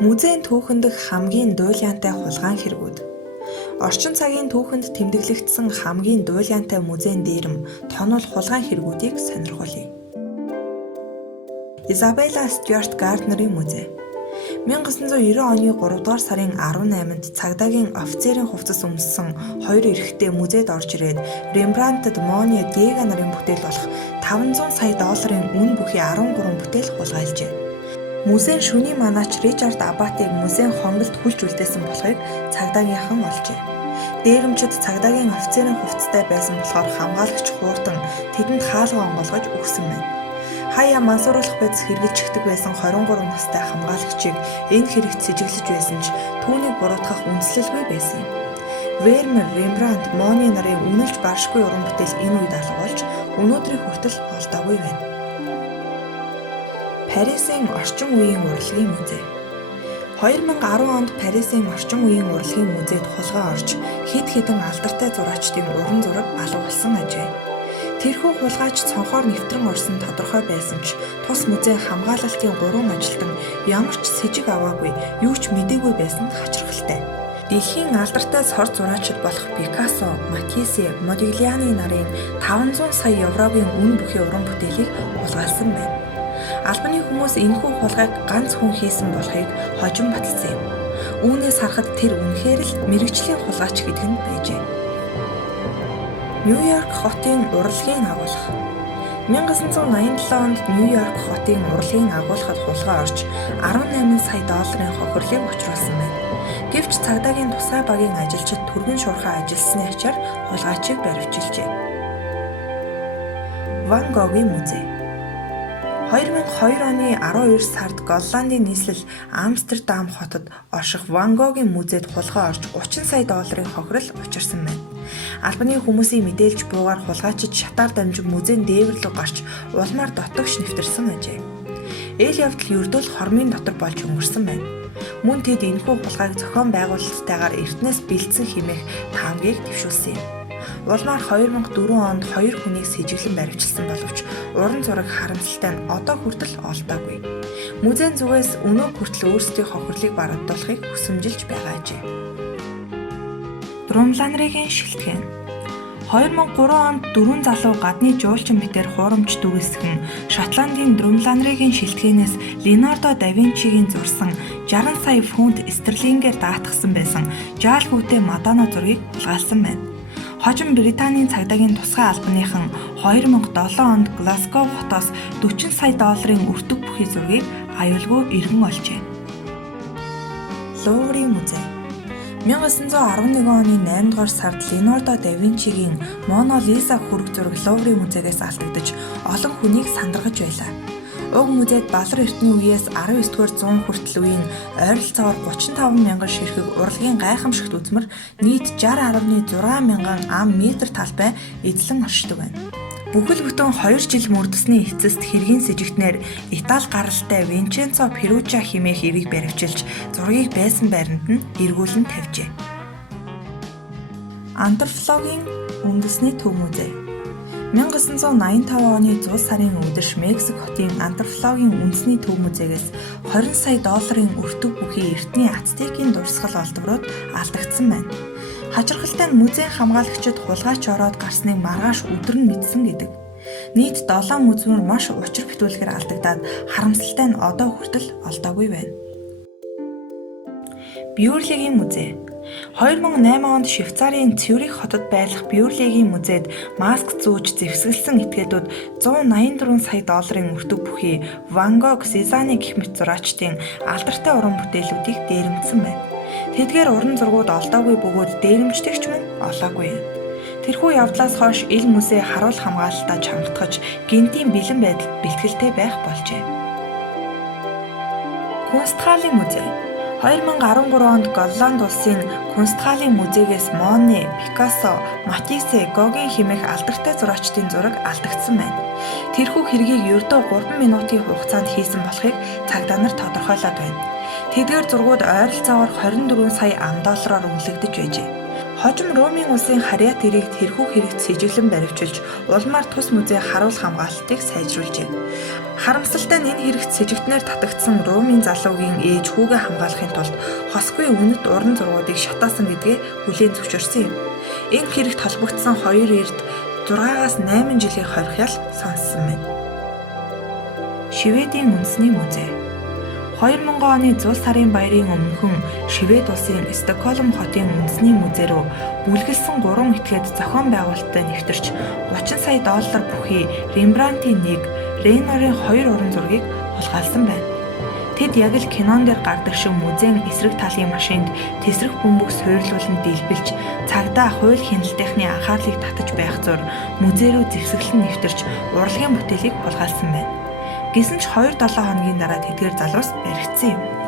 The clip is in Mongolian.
Музейн түүхэн дэх хамгийн дуйлаантай хулгайн хэрэгүүд. Орчин цагийн түүхэнд тэмдэглэгдсэн хамгийн дуйлаантай музейн дээрэм тонол хулгайн хэрэгүүдийг сонирхуулъя. Изабелла Стюарт Гарднерийн музей. 1990 оны 3 дугаар сарын 18-нд цагдаагийн офицерийн хувцас өмссөн хоёр эрэгтэй музейд орж ирээд Рембрандтад Моне Дега нарын бүтээл болох $500 сая үн бүхий 13 бүтээл хулгайлжээ. Музейн шөнийн манаач Ричард Аббатыг музейн хонголд хүлж үлдээсэн болохыг цагдаагийнхан олжээ. Дээрэмчид цагдаагийн офицерийн хувцастай байсан болохоор хамгаалагч хуурдан тэдэнд хаалга онгойлгож өгсөн байна. Хаяа мансууруулах байц хэрэгжилчдэг байсан 23 настай хамгаалагчийг энэ хэрэгт сэжиглэж байсан ч түүнийг буруутгах үндслэлгүй байсан юм. Вермер, Рембрандт, Моне нарын үнэлж баршгүй уран бүтээл энэ үед алга болж өнөөдрийн хүртэл олдоогүй байна. Парисын орчин үеийн урлагийн музей. 2010 онд Парисын орчин үеийн урлагийн музейд хулгай орж хэд хэдэн алдартай зураачдын уран зураг алгуулсан ажээ. Тэрхүү хулгайч цонхоор нэвтрэн орсон тодорхой байсан ч тус музейн хамгаалалтын 3 ажилтан ямар ч сэжиг аваагүй, юу ч мэдээгүй байсан хачирхалтай. Дэлхийн алдартай сор зураачид болох Пикассо, Матиссе, Модигляни нарын €500 сая үн бүхий уран бүтээлийг хулгайлсан байна. Албаны хүмүүс энэхүү хулгайг ганц хүн хийсэн болохыг хожим баталсан юм. Үүнээс харахад тэр үнэхээр л мэргэжлийн хулгайч гэдэг нь байжээ. Нью-Йорк хотын урлагийн агуулга. 1987 онд Нью-Йорк хотын урлагийн агуулгад хулгай орж $18 сая хохирлыг учруулсан байна. Гэвч цагдаагийн тусгай багийн ажилчид түргэн шуурхай ажилласны ачаар хулгайчийг баривчилжээ. Ван Гогийн музей. 2002 оны 12 сард Голландын нийслэл Амстердам хотод орших Ван Гогийн музейд хулгай орж $30 сая хохирол учирсан байна. Албаны хүмүүсийн мэдээлж буугаар хулгайчид шатаар дамжин музейн дээвэр рүү гарч улмаар дотогш нэвтэрсэн ажээ. Эл явдал ердөө л хормын дотор болж өнгөрсөн байна. Мөн тэд энэхүү хулгайг зохион байгуулалттайгаар эртнээс бэлдсэн хэмээх таамгийг дэвшүүлсэн юм. Улмаар 2004 онд 2 хүнийг сэжиглэн баривчилсан боловч уран зураг харамсалтай нь одоо хүртэл олдоогүй. Музейн зүгээс өнөө хүртэл өөрсдийн хохирлыг барагдуулахыг хүсэмжилж байгаа ажээ. Друмланригийн шилтгэн. 2003 онд 4 залуу гадны жуулчин битээр хуурамч дүгнэсгэн Шотландын Друмланригийн шилтгэнээс Леонардо да Винчигийн зурсан 60 сая фунт стерлингээр даатгсан байсан жаал хүүтэй Мадонна зургийг хулгайлсан байна. Хожим Британийн цагдаагийн тусгай албаныхан 2007 онд Глазго хотоос $40 сая өртөг бүхий зургийг аюулгүй эргэн олжээ. Луврын музей. 1911 оны 8 дугаар сард Леонардо да Винчигийн Мона Лиза хүрэг зураг Луврын музейгээс алдагдаж олон хүнийг сандаргаж байлаа. Уг музейд Балар эртний үеэс 19-р зуун хүртэл үеийн ойролцоогоор 35,000 ширхэг урлагийн гайхамшигт үзмэр нийт 60.6 мянган ам метр талбай эзлэн оршдог байна. Бүхэл бүтэн 2 жил мөрдөсний эцэст хэргийн сэжигтнээр Итали гаралтай Винченцо Перучча хэмээх эрийг баривчилж зургийг байсан байранд нь эргүүлэн тавьжээ. Антропологийн үндэсний төв музей. 1985 оны 100 сарын өдөрш Мексик хотын антропологийн үндэсний төв музейгээс $20 сая өртөг бүхий эртний ацтекийн дурсгал олдврууд алдагдсан байна. Хачирхалтай нь музейн хамгаалагчид хулгайч ороод гарсныг маргааш өдөр нь мэдсэн гэдэг. Нийт 7 үзмэр маш учир битүүлгээр алдагдаад харамсалтай нь одоо хүртэл олдоогүй байна. Бюрлигийн музей. 2008 онд Швейцарын Цюрих хотод байх Бюрлигийн музейд маск зүүж зэвсгэлсэн этгээдүүд $184 сая өртөг бүхий Ван Гог, Сезанне гэх мэт зураачдын алдартай уран бүтээлүүдийг дээрэмдсэн байна. Тэдгээр уран зургууд олдоогүй бөгөөд дээрэмждэгч мөн олоогүй юм. Тэрхүү явдлаас хойш ил музей харуул хамгаалалтаа чангатгаж гинтийн бэлэн байдалд бэлтгэлтэй байх болжээ. Кунстхалын музей. 2013 онд Голланд улсын Кунстхалын музейгээс Моне, Пикассо, Матиссе, Гогийн хэмээх алдартай зураачдын зураг алдагдсан байна. Тэрхүү хэргийг ердөө 3 минутын хугацаанд хийсэн болохыг цагдаа нар тодорхойлоод байна. Тэдгээр зургууд ойролцоогоор $24 сая үнэлэгдэж байжээ. Хожим Ромын улсын Харьяат эрийг тэрхүү хэрэгт сэжиглэн баривчилж улмаар тус музей харуул хамгаалалтыг сайжруулжээ. Харамсалтай нь энэ хэрэгт сэжигтнээр татагдсан Румын залуугийн ээж хүүгээ хамгаалахын тулд хосгүй үнэт уран зургуудыг шатаасан гэдгээ хүлээн зөвшөөрсөн юм. Энэ хэрэгт холбогдсон 2 эрд 6-аас 8 жилийн хоригял сонссон байна. Шведийн үндэсний музей 2000 оны зул сарын баярын өмнөхөн Швед улсын Стокгольм хотын үндэсний музей руу бүлгэлсэн 3 этгээд зохион байгуулалттай нэвтэрч $30 сая бүхий Рембрандтын 1, Ренорын 2 уран зургийг хулгайлсан байна. Тэд яг л кинон дээр гардаг шиг музейн эсрэг талын машинд тесрэх бөмбөг суйрлуулан дэлбэлж цагдаа хууль хяналтынхны анхаарлыг татаж байх зур музей рүү зэвсэглэн нэвтэрч урлагийн бүтээлийг хулгайлсан байна. Гэсэн ч 2-7 хоногийн дараа тэдгээр залуус баригдсан юм.